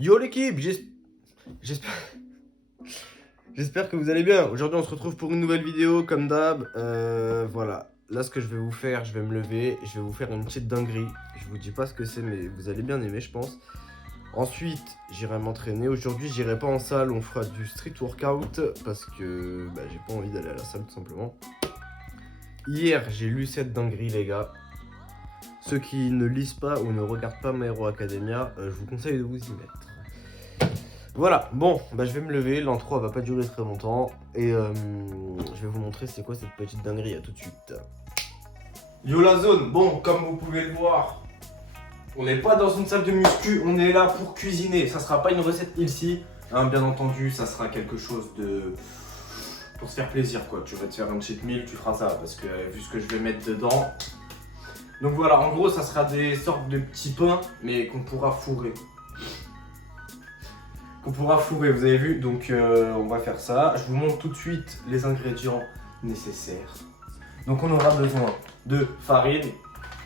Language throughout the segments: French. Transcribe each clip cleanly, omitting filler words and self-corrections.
Yo l'équipe, j'espère j'espère que vous allez bien. Aujourd'hui on se retrouve pour une nouvelle vidéo comme d'hab. Voilà, là ce que je vais vous faire, je vais me lever, je vais vous faire une petite dinguerie. Je vous dis pas ce que c'est mais vous allez bien aimer je pense. Ensuite j'irai m'entraîner. Aujourd'hui j'irai pas en salle, on fera du street workout parce que j'ai pas envie d'aller à la salle tout simplement. Hier j'ai lu cette dinguerie les gars. Ceux qui ne lisent pas ou ne regardent pas My Hero Academia, je vous conseille de vous y mettre. Voilà, bon, je vais me lever, l'intro elle va pas durer très longtemps et je vais vous montrer c'est quoi cette petite dinguerie, à tout de suite. Yo la zone, bon, comme vous pouvez le voir, on n'est pas dans une salle de muscu, on est là pour cuisiner. Ça sera pas une recette ici, hein, bien entendu, ça sera quelque chose de... pour se faire plaisir quoi. Tu vas te faire un cheat meal, tu feras ça parce que vu ce que je vais mettre dedans. Donc voilà, en gros ça sera des sortes de petits pains mais qu'on pourra fourrer. Vous avez vu, donc on va faire ça. Je vous montre tout de suite les ingrédients nécessaires. Donc on aura besoin de farine,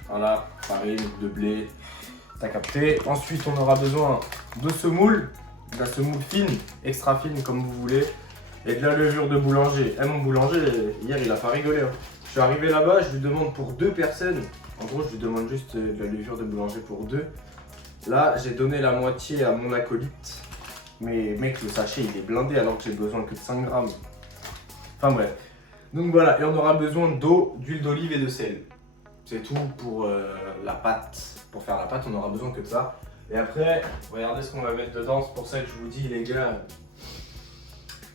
voilà, farine, de blé, t'as capté. Ensuite on aura besoin de semoule, de la semoule fine, extra fine comme vous voulez, et de la levure de boulanger. Mon boulanger, hier il a pas rigolé. Hein. Je suis arrivé là-bas, je lui demande pour 2 personnes, en gros je lui demande juste de la levure de boulanger pour 2. Là j'ai donné la moitié à mon acolyte. Mais mec, le sachet il est blindé alors que j'ai besoin que de 5 grammes. Enfin bref. Donc voilà, et on aura besoin d'eau, d'huile d'olive et de sel. C'est tout pour la pâte. Pour faire la pâte, on aura besoin que de ça. Et après, regardez ce qu'on va mettre dedans. C'est pour ça que je vous dis les gars,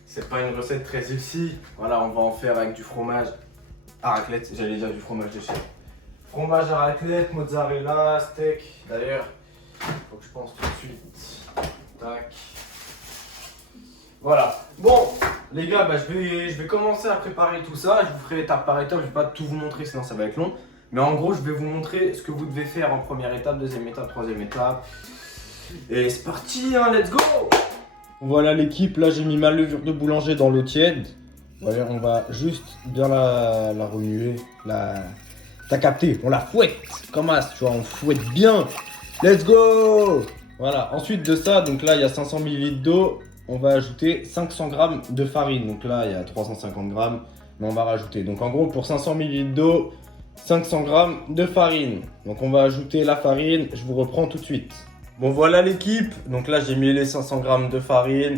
c'est pas une recette très ici. Voilà, on va en faire avec du fromage à raclette. J'allais dire du fromage de chèvre. Fromage à raclette, mozzarella, steak. D'ailleurs, faut que je pense tout de suite. Tac. Voilà. Bon, les gars, je vais commencer à préparer tout ça. Je vous ferai étape par étape. Je vais pas tout vous montrer, sinon ça va être long. Mais en gros, je vais vous montrer ce que vous devez faire en première étape, deuxième étape, troisième étape. Et c'est parti, hein, let's go! Voilà l'équipe. Là, j'ai mis ma levure de boulanger dans l'eau tiède. Voilà, on va juste bien la remuer. T'as capté? On la fouette comme as, tu vois, on fouette bien. Let's go! Voilà. Ensuite de ça, donc là, il y a 500 ml d'eau. On va ajouter 500 g de farine. Donc là, il y a 350 g, mais on va rajouter. Donc en gros, pour 500 ml d'eau, 500 g de farine. Donc on va ajouter la farine. Je vous reprends tout de suite. Bon, voilà l'équipe. Donc là, j'ai mis les 500 g de farine.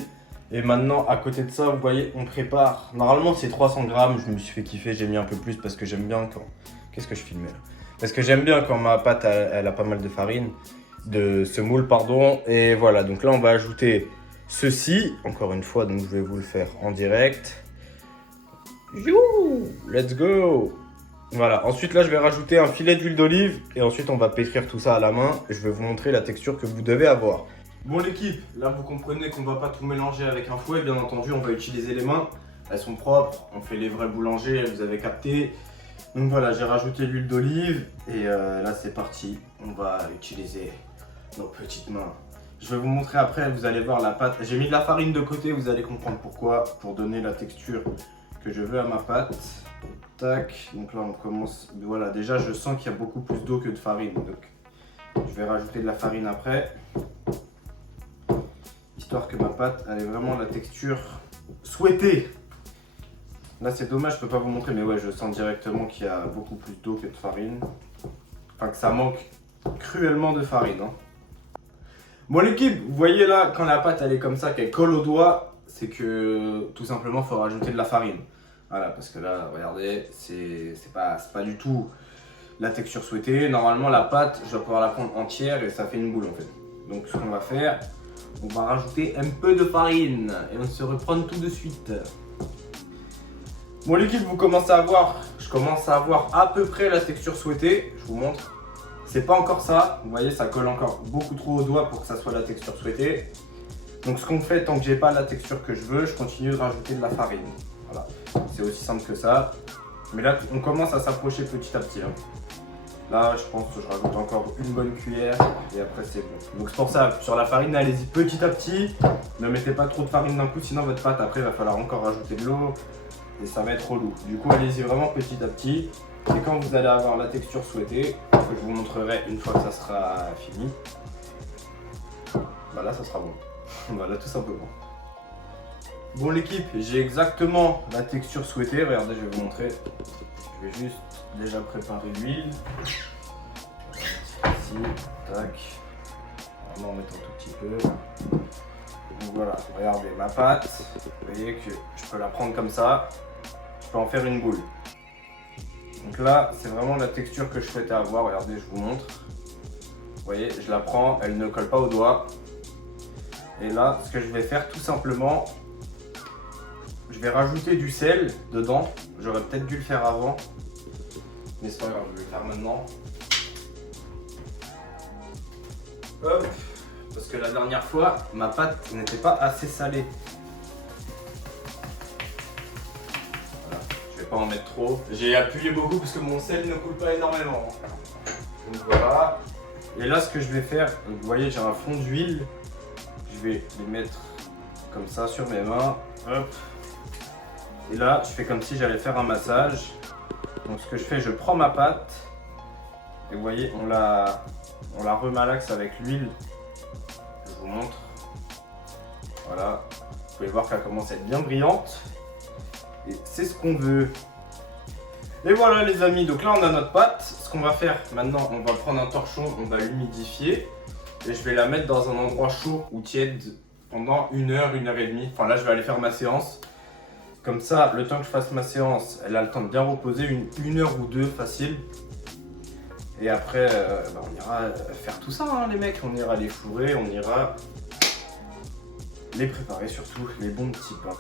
Et maintenant, à côté de ça, vous voyez, on prépare. Normalement, c'est 300 g. Je me suis fait kiffer. J'ai mis un peu plus parce que j'aime bien quand... Qu'est-ce que je filmais là? Parce que j'aime bien quand ma pâte, elle a pas mal de farine. De semoule, pardon. Et voilà, donc là, on va ajouter... ceci, encore une fois, donc je vais vous le faire en direct. You, let's go. Voilà, ensuite là je vais rajouter un filet d'huile d'olive et ensuite on va pétrir tout ça à la main et je vais vous montrer la texture que vous devez avoir. Bon l'équipe, là vous comprenez qu'on va pas tout mélanger avec un fouet, bien entendu on va utiliser les mains. Elles sont propres, on fait les vrais boulangers, vous avez capté. Donc voilà, j'ai rajouté l'huile d'olive et là c'est parti. On va utiliser nos petites mains. Je vais vous montrer après, vous allez voir la pâte. J'ai mis de la farine de côté, vous allez comprendre pourquoi. Pour donner la texture que je veux à ma pâte. Tac, donc là on commence. Voilà, déjà je sens qu'il y a beaucoup plus d'eau que de farine. Donc je vais rajouter de la farine après. Histoire que ma pâte elle ait vraiment la texture souhaitée. Là c'est dommage, je peux pas vous montrer, mais ouais, je sens directement qu'il y a beaucoup plus d'eau que de farine. Enfin que ça manque cruellement de farine. Hein. Bon l'équipe, vous voyez là, quand la pâte elle est comme ça, qu'elle colle au doigt, c'est que tout simplement il faut rajouter de la farine. Voilà, parce que là, regardez, c'est pas du tout la texture souhaitée. Normalement la pâte, je dois pouvoir la prendre entière et ça fait une boule en fait. Donc ce qu'on va faire, on va rajouter un peu de farine et on se reprend tout de suite. Bon l'équipe, vous commencez à voir, je commence à avoir à peu près la texture souhaitée, je vous montre. C'est pas encore ça, vous voyez ça colle encore beaucoup trop au doigt pour que ça soit la texture souhaitée. Donc ce qu'on fait, tant que j'ai pas la texture que je veux, je continue de rajouter de la farine. Voilà, c'est aussi simple que ça. Mais là on commence à s'approcher petit à petit. Hein. Là je pense que je rajoute encore une bonne cuillère et après c'est bon. Donc c'est pour ça, sur la farine allez-y petit à petit. Ne mettez pas trop de farine d'un coup, sinon votre pâte après il va falloir encore rajouter de l'eau. Et ça va être relou. Du coup allez-y vraiment petit à petit. Et quand vous allez avoir la texture souhaitée, que je vous montrerai une fois que ça sera fini, bah là ça sera bon. Voilà, tout simplement. Bon l'équipe, j'ai exactement la texture souhaitée. Regardez, je vais vous montrer. Je vais juste déjà préparer l'huile. Ici, tac. Vraiment en mettant un tout petit peu. Donc voilà, regardez ma pâte. Vous voyez que je peux la prendre comme ça. Je peux en faire une boule. Donc là, c'est vraiment la texture que je souhaitais avoir. Regardez, je vous montre. Vous voyez, je la prends, elle ne colle pas au doigt. Et là, ce que je vais faire tout simplement, je vais rajouter du sel dedans. J'aurais peut-être dû le faire avant. Mais c'est pas grave, je vais le faire maintenant. Hop, parce que la dernière fois, ma pâte n'était pas assez salée. Voilà, je vais pas en mettre trop. J'ai appuyé beaucoup parce que mon sel ne coule pas énormément. Donc voilà. Et là, ce que je vais faire, donc vous voyez, j'ai un fond d'huile. Je vais les mettre comme ça sur mes mains. Hop. Et là, je fais comme si j'allais faire un massage. Donc ce que je fais, je prends ma pâte. Et vous voyez, on la remalaxe avec l'huile. Je vous montre. Voilà. Vous pouvez voir qu'elle commence à être bien brillante. Et c'est ce qu'on veut. Et voilà les amis, donc là on a notre pâte. Ce qu'on va faire maintenant, on va prendre un torchon, on va l'humidifier. Et je vais la mettre dans un endroit chaud ou tiède pendant 1 heure, 1 heure et demie. Enfin là je vais aller faire ma séance. Comme ça, le temps que je fasse ma séance, elle a le temps de bien reposer, une heure ou deux facile. Et après, on ira faire tout ça hein, les mecs. On ira les fourrer, on ira les préparer surtout, les bons petits pains.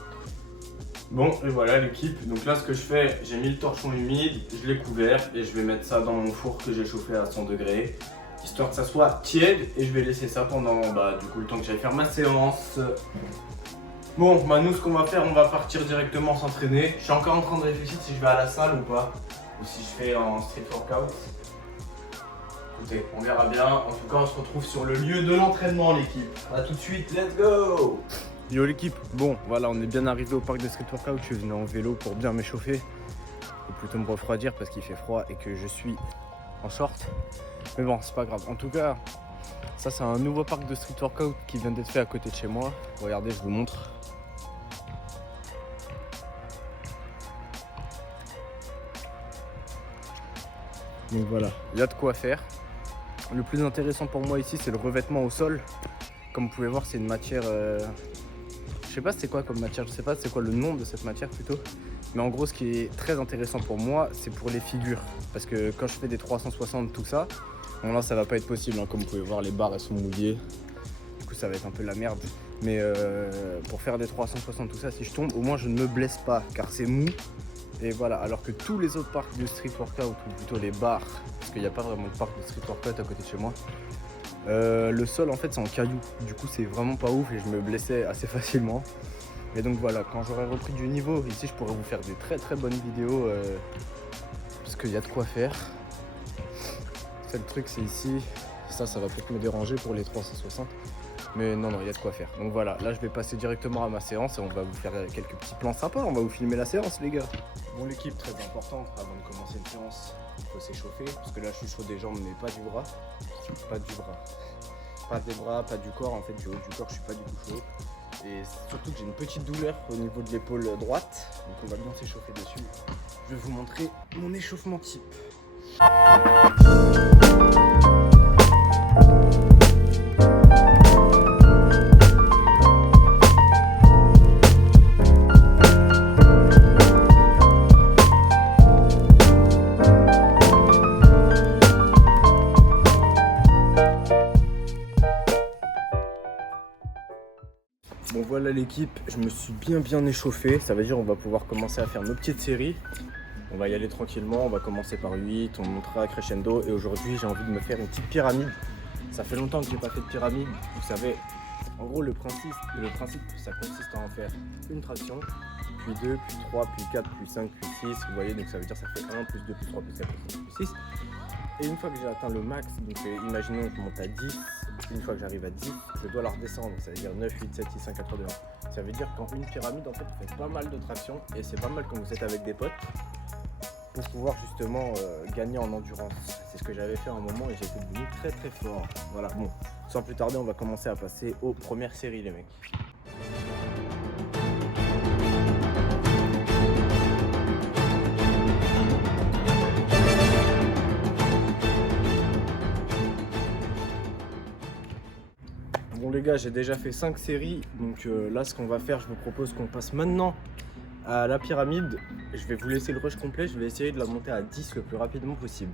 Bon, et voilà l'équipe. Donc là, ce que je fais, j'ai mis le torchon humide, je l'ai couvert et je vais mettre ça dans mon four que j'ai chauffé à 100 degrés. Histoire que ça soit tiède et je vais laisser ça pendant du coup, le temps que j'aille faire ma séance. Bon, nous, ce qu'on va faire, on va partir directement s'entraîner. Je suis encore en train de réfléchir si je vais à la salle ou pas. Ou si je fais un street workout. Écoutez, on verra bien. En tout cas, on se retrouve sur le lieu de l'entraînement, l'équipe. A tout de suite, let's go! Yo l'équipe, bon voilà on est bien arrivé au parc de street workout, je suis venu en vélo pour bien m'échauffer, ou plutôt me refroidir parce qu'il fait froid et que je suis en short, mais bon c'est pas grave. En tout cas ça c'est un nouveau parc de street workout qui vient d'être fait à côté de chez moi, regardez je vous montre. Donc voilà, il y a de quoi faire. Le plus intéressant pour moi ici c'est le revêtement au sol, comme vous pouvez voir c'est une matière... Je sais pas c'est quoi comme matière, je sais pas c'est quoi le nom de cette matière plutôt. Mais en gros ce qui est très intéressant pour moi c'est pour les figures. Parce que quand je fais des 360 tout ça, bon là ça va pas être possible hein. Comme vous pouvez voir les barres elles sont mouillées. Du coup ça va être un peu la merde. Mais pour faire des 360 tout ça, si je tombe au moins je ne me blesse pas car c'est mou. Et voilà, alors que tous les autres parcs de street workout ou plutôt les bars, parce qu'il n'y a pas vraiment de parc de street workout à côté de chez moi. Le sol en fait c'est en cailloux, du coup c'est vraiment pas ouf et je me blessais assez facilement. Et donc voilà, quand j'aurai repris du niveau, ici je pourrais vous faire des très bonnes vidéos parce qu'il y a de quoi faire. C'est le truc c'est ici, ça va peut-être me déranger pour les 360. Mais non, il y a de quoi faire. Donc voilà, là je vais passer directement à ma séance et on va vous faire quelques petits plans sympas, on va vous filmer la séance les gars. Bon l'équipe, très important, avant de commencer une séance, il faut s'échauffer, parce que là je suis chaud des jambes mais pas du bras. Pas du bras. Pas des bras, pas du corps, en fait du haut du corps je suis pas du tout chaud. Et surtout que j'ai une petite douleur au niveau de l'épaule droite, donc on va bien s'échauffer dessus. Je vais vous montrer mon échauffement type. Bon voilà l'équipe, je me suis bien échauffé, ça veut dire on va pouvoir commencer à faire nos petites séries. On va y aller tranquillement, on va commencer par 8, on montera crescendo et aujourd'hui j'ai envie de me faire une petite pyramide. Ça fait longtemps que j'ai pas fait de pyramide, vous savez, en gros le principe ça consiste à en faire une traction, puis 2, puis 3, puis 4, puis 5, puis 6, vous voyez, donc ça veut dire ça fait 1, plus 2, plus 3, plus 4, plus 5, plus 6. Et une fois que j'ai atteint le max, donc imaginons que je monte à 10, une fois que j'arrive à 10, je dois la redescendre, ça veut dire 9, 8, 7, 6, 5, 4, 3, 2, 1. Ça veut dire qu'en une pyramide, en fait, vous faites pas mal de traction et c'est pas mal quand vous êtes avec des potes pour pouvoir justement gagner en endurance. C'est ce que j'avais fait à un moment et j'étais devenu très fort. Voilà, bon, Sans plus tarder, on va commencer à passer aux premières séries, les mecs. Bon les gars, j'ai déjà fait 5 séries, donc là ce qu'on va faire, je vous propose qu'on passe maintenant à la pyramide. Je vais vous laisser le rush complet, je vais essayer de la monter à 10 le plus rapidement possible.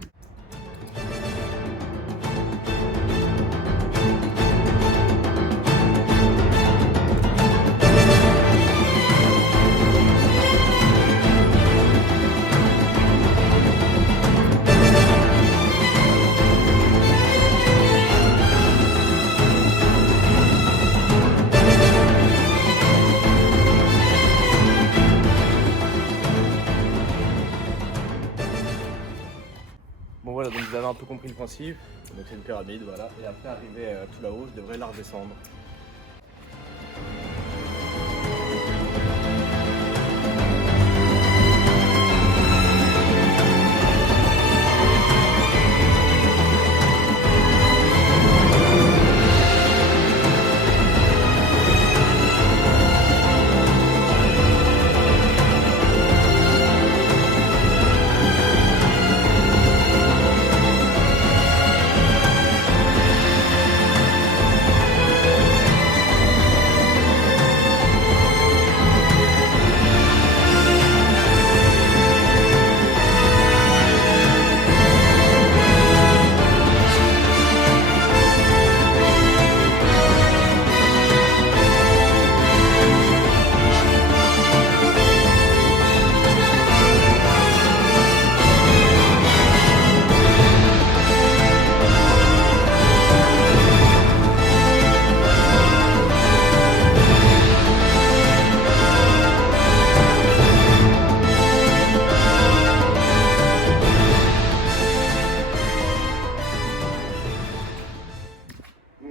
Bon voilà, donc vous avez un peu compris le principe, donc c'est une pyramide, voilà, et après arriver tout là-haut, je devrais la redescendre.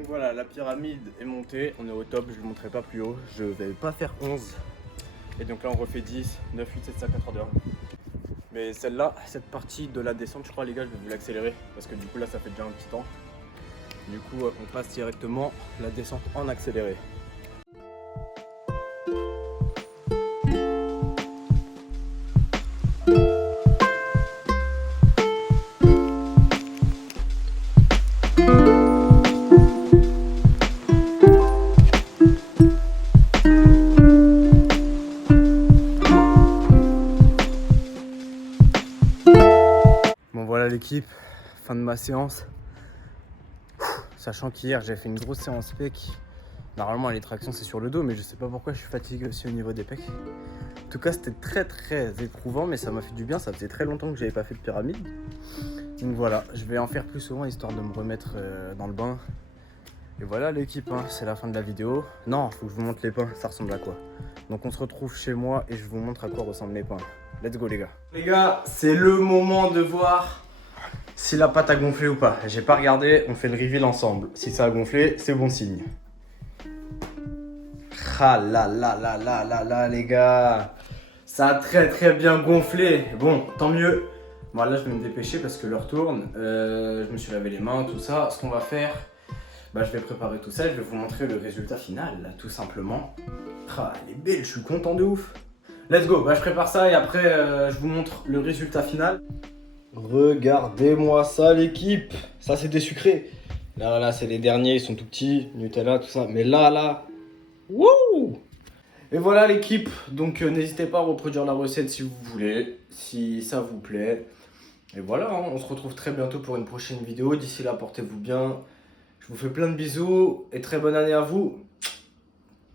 Voilà, la pyramide est montée, on est au top, je ne le montrerai pas plus haut, je vais pas faire 11. Et donc là on refait 10, 9, 8, 7, 5, 4 d'heure. Mais celle-là, cette partie de la descente, je crois les gars, je vais vous l'accélérer. Parce que du coup là ça fait déjà un petit temps. Du coup on passe directement la descente en accéléré. Voilà l'équipe, fin de ma séance. Sachant qu'hier j'ai fait une grosse séance pec. Normalement les tractions c'est sur le dos, mais je sais pas pourquoi je suis fatigué aussi au niveau des pecs. En tout cas c'était très éprouvant, mais ça m'a fait du bien, ça faisait très longtemps que j'avais pas fait de pyramide. Donc voilà, je vais en faire plus souvent histoire de me remettre dans le bain. Et voilà l'équipe, hein, c'est la fin de la vidéo. Non, faut que je vous montre les pains, ça ressemble à quoi. Donc on se retrouve chez moi et je vous montre à quoi ressemblent mes pains. Let's go les gars. Les gars, c'est le moment de voir si la pâte a gonflé ou pas. J'ai pas regardé, on fait le reveal ensemble. Si ça a gonflé, c'est bon signe. Ah là les gars. Ça a très bien gonflé. Bon, tant mieux. Bon là je vais me dépêcher parce que l'heure tourne. Je me suis lavé les mains, tout ça. Ce qu'on va faire, je vais préparer tout ça. Je vais vous montrer le résultat final, là, tout simplement. Ah, elle est belle, je suis content de ouf. Let's go, je prépare ça et après je vous montre le résultat final. Regardez-moi ça l'équipe. Ça c'est des sucrés. Là c'est les derniers, ils sont tout petits, Nutella, tout ça. Mais là, wouh! Et voilà l'équipe. Donc n'hésitez pas à reproduire la recette si vous voulez, si ça vous plaît. Et voilà, hein, on se retrouve très bientôt pour une prochaine vidéo. D'ici là, portez-vous bien. Je vous fais plein de bisous et très bonne année à vous.